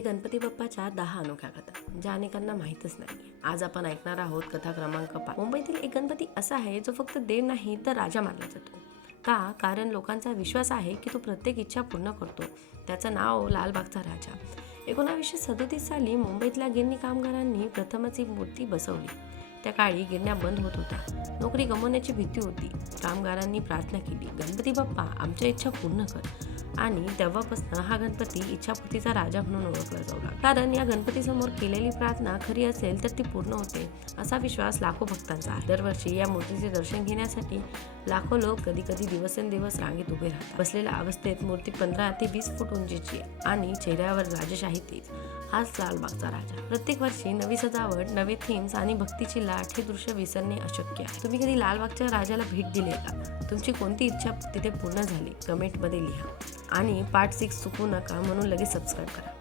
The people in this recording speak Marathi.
काही गणपती बाप्पाच्या 10 अनोख्या कथा ज्या अनेकांना माहीतच नाही. आज आपण ऐकणार आहोत कथा क्रमांक 5. मुंबईतील एक गणपती असा आहे जो फक्त देव नाही तर राजा मानला जातो. का? कारण लोकांचा विश्वास आहे की तो प्रत्येक इच्छा पूर्ण करतो. त्याचं नाव लालबागचा राजा. 1937 साली मुंबईतल्या गिरणी कामगारांनी प्रथमच ही मूर्ती बसवली. त्या काळी गिरण्या बंद होत होत्या. नोकरी गमावण्याची भीती होती. कामगारांनी प्रार्थना केली, गणपती बाप्पा आमच्या इच्छा पूर्ण कर. आणि तेव्हापासून हा गणपती इच्छापूर्तीचा राजा म्हणून ओळखला जाऊ लागला. कारण या गणपतीसमोर केलेली प्रार्थना खरी असेल तर ती पूर्ण होते असा विश्वास लाखो भक्तांचा आहे. दरवर्षी या मूर्तीचे दर्शन घेण्यासाठी लाखो लोक कधी कधी दिवसेंदिवस रांगेत उभे राहतात. बसलेल्या अवस्थेत मूर्ती 15 ते 20 फूट उंचीची आणि चेहऱ्यावर राजशाही तेज. हाच लालबागचा राजा. प्रत्येक वर्षी नवी सजावट, नवे थीम्स आणि भक्तीची लाट हे दृश्य विसरणे अशक्य आहे. तुम्ही कधी लालबागच्या राजाला भेट दिली का? तुमची कोणती इच्छा तिथे पूर्ण झाली? कमेंटमध्ये लिहा. आणि पार्ट 6 चुकू नका म्हणून लगेच सबस्क्राईब करा.